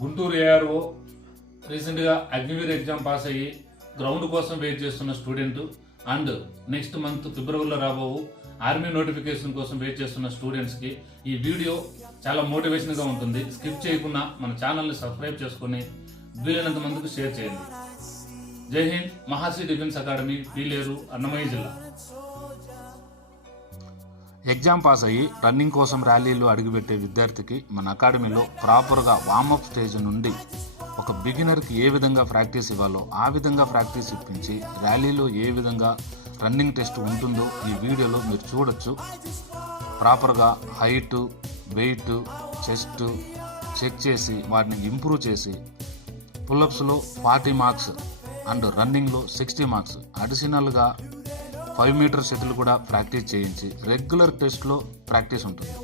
Guntur ARO రీసెంట్గా Agniveer exam pass అయ్యి ground కోసం వెయిట్ చేస్తున్న స్టూడెంట్ అండ్ నెక్స్ట్ మంత్ ఫిబ్రవరిలో రాబోవు ఆర్మీ నోటిఫికేషన్ కోసం వెయిట్ చేస్తున్న స్టూడెంట్స్కి ఈ వీడియో చాలా మోటివేషన్గా ఉంటుంది. స్కిప్ చేయకుండా మన ఛానల్ని సబ్స్క్రైబ్ చేసుకుని వీలైనంత మందికి షేర్ చేయండి. జై హింద్. మహర్షి డిఫెన్స్ అకాడమీ, పీలేరు, అన్నమయ్య జిల్లా. ఎగ్జామ్ పాస్ అయ్యి రన్నింగ్ కోసం ర్యాలీలో అడుగుపెట్టే విద్యార్థికి మన అకాడమీలో ప్రాపర్గా వార్మప్ స్టేజ్ నుండి ఒక బిగినర్కి ఏ విధంగా ప్రాక్టీస్ ఇవ్వాలో ఆ విధంగా ప్రాక్టీస్ ఇప్పించి ర్యాలీలో ఏ విధంగా రన్నింగ్ టెస్ట్ ఉంటుందో ఈ వీడియోలో మీరు చూడొచ్చు. ప్రాపర్గా హైటు, వెయిట్, చెస్ట్ చెక్ చేసి వాటిని ఇంప్రూవ్ చేసి పుల్అప్స్లో 40 మార్క్స్ అండ్ రన్నింగ్లో 60 మార్క్స్, అడిషనల్గా 5 మీటర్ షటిల్ కూడా ప్రాక్టీస్ చేయించి రెగ్యులర్ టెస్ట్లో ప్రాక్టీస్ ఉంటుంది.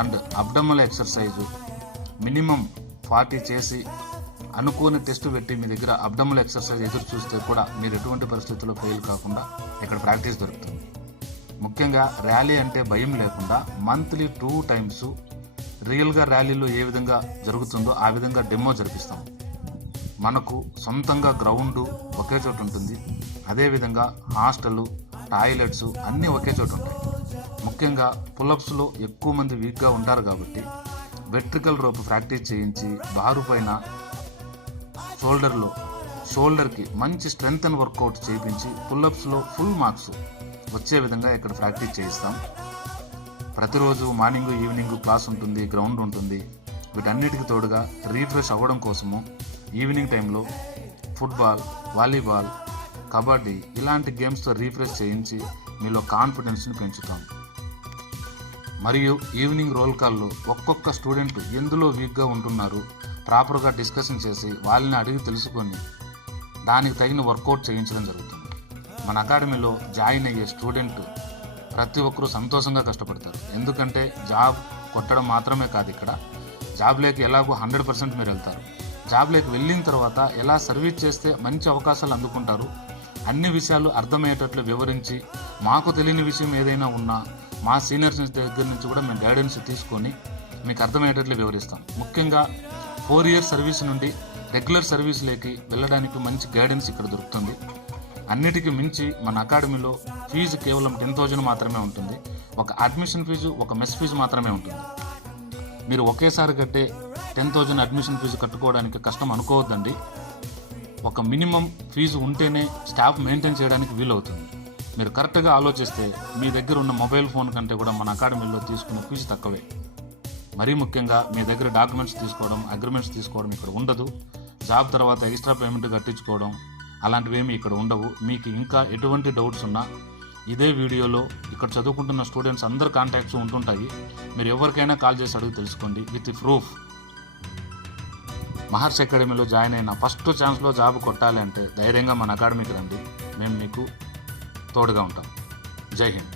అండ్ అబ్డమల్ ఎక్సర్సైజు మినిమం 40 చేసి అనుకోని టెస్ట్ పెట్టి మీ దగ్గర అబ్డమల్ ఎక్సర్సైజ్ ఎదురు చూస్తే కూడా మీరు ఎటువంటి పరిస్థితుల్లో ఫెయిల్ కాకుండా ఇక్కడ ప్రాక్టీస్ దొరుకుతుంది. ముఖ్యంగా ర్యాలీ అంటే భయం లేకుండా మంత్లీ 2 టైమ్స్ రియల్గా ర్యాలీలో ఏ విధంగా జరుగుతుందో ఆ విధంగా డెమో జరిపిస్తాం. మనకు సొంతంగా గ్రౌండ్ ఒకే చోట ఉంటుంది. అదేవిధంగా హాస్టలు, టాయిలెట్స్ అన్నీ ఒకే చోట ఉంటాయి. ముఖ్యంగా పుల్అప్స్లో ఎక్కువ మంది వీక్గా ఉంటారు కాబట్టి వెర్టికల్ రోప్ ప్రాక్టీస్ చేయించి బారు పైన షోల్డర్కి మంచి స్ట్రెంగ్త్ అండ్ వర్కౌట్ చేయించి పుల్అప్స్లో ఫుల్ మార్క్స్ వచ్చే విధంగా ఇక్కడ ప్రాక్టీస్ చేయిస్తాం. ప్రతిరోజు మార్నింగ్ ఈవినింగ్ క్లాస్ ఉంటుంది, గ్రౌండ్ ఉంటుంది. వీటన్నిటికి తోడుగా రీఫ్రెష్ అవ్వడం కోసము ఈవినింగ్ టైంలో ఫుట్బాల్, వాలీబాల్, కబడ్డీ ఇలాంటి గేమ్స్తో రీఫ్రెష్ చేయించి మీలో కాన్ఫిడెన్స్ని పెంచుతాం. మరియు ఈవినింగ్ రోల్ కాల్లో ఒక్కొక్క స్టూడెంట్ ఎందులో వీక్గా ఉంటున్నారు ప్రాపర్గా డిస్కషన్ చేసి వాళ్ళని అడిగి తెలుసుకొని దానికి తగిన వర్కౌట్ చేయించడం జరుగుతుంది. మన అకాడమీలో జాయిన్ అయ్యే స్టూడెంట్ ప్రతి ఒక్కరూ సంతోషంగా కష్టపడతారు. ఎందుకంటే జాబ్ కొట్టడం మాత్రమే కాదు, ఇక్కడ జాబ్లోకి ఎలాగో 100% మీరు వెళ్తారు. జాబ్లోకి వెళ్ళిన తర్వాత ఎలా సర్వీస్ చేస్తే మంచి అవకాశాలు అందుకుంటారు అన్ని విషయాలు అర్థమయ్యేటట్లు వివరించి మాకు తెలియని విషయం ఏదైనా ఉన్నా మా సీనియర్స్ దగ్గర నుంచి కూడా మేము గైడెన్స్ తీసుకొని మీకు అర్థమయ్యేటట్లు వివరిస్తాం. ముఖ్యంగా 4 ఇయర్స్ సర్వీస్ నుండి రెగ్యులర్ సర్వీస్లోకి వెళ్ళడానికి మంచి గైడెన్స్ ఇక్కడ దొరుకుతుంది. అన్నిటికీ మించి మన అకాడమీలో ఫీజు కేవలం 10,000 మాత్రమే ఉంటుంది. ఒక అడ్మిషన్ ఫీజు, ఒక మెస్ ఫీజు మాత్రమే ఉంటుంది. మీరు ఒకేసారి కట్టే 10,000 అడ్మిషన్ ఫీజు కట్టుకోవడానికి కష్టం అనుకోవద్దండి. ఒక మినిమం ఫీజు ఉంటేనే స్టాఫ్ మెయింటైన్ చేయడానికి వీలవుతుంది. మీరు కరెక్ట్గా ఆలోచిస్తే మీ దగ్గర ఉన్న మొబైల్ ఫోన్ కంటే కూడా మన అకాడమీలో తీసుకున్న ఫీజు తక్కువే. మరీ ముఖ్యంగా మీ దగ్గర డాక్యుమెంట్స్ తీసుకోవడం, అగ్రిమెంట్స్ తీసుకోవడం ఇక్కడ ఉండదు. జాబ్ తర్వాత ఎక్స్ట్రా పేమెంట్ కట్టించుకోవడం అలాంటివేమీ ఇక్కడ ఉండవు. మీకు ఇంకా ఎటువంటి డౌట్స్ ఉన్నా ఇదే వీడియోలో ఇక్కడ చదువుకుంటున్న స్టూడెంట్స్ అందరు కాంటాక్ట్స్ ఉంటుంటాయి. మీరు ఎవరికైనా కాల్ చేసి అడిగి తెలుసుకోండి విత్ ప్రూఫ్. మహర్షి అకాడమీలో జాయిన్ అయిన ఫస్ట్ ఛాన్స్లో జాబ్ కొట్టాలి అంటే ధైర్యంగా మన అకాడమీకి రండి. మేము మీకు తోడుగా ఉంటాం. జై హింద్.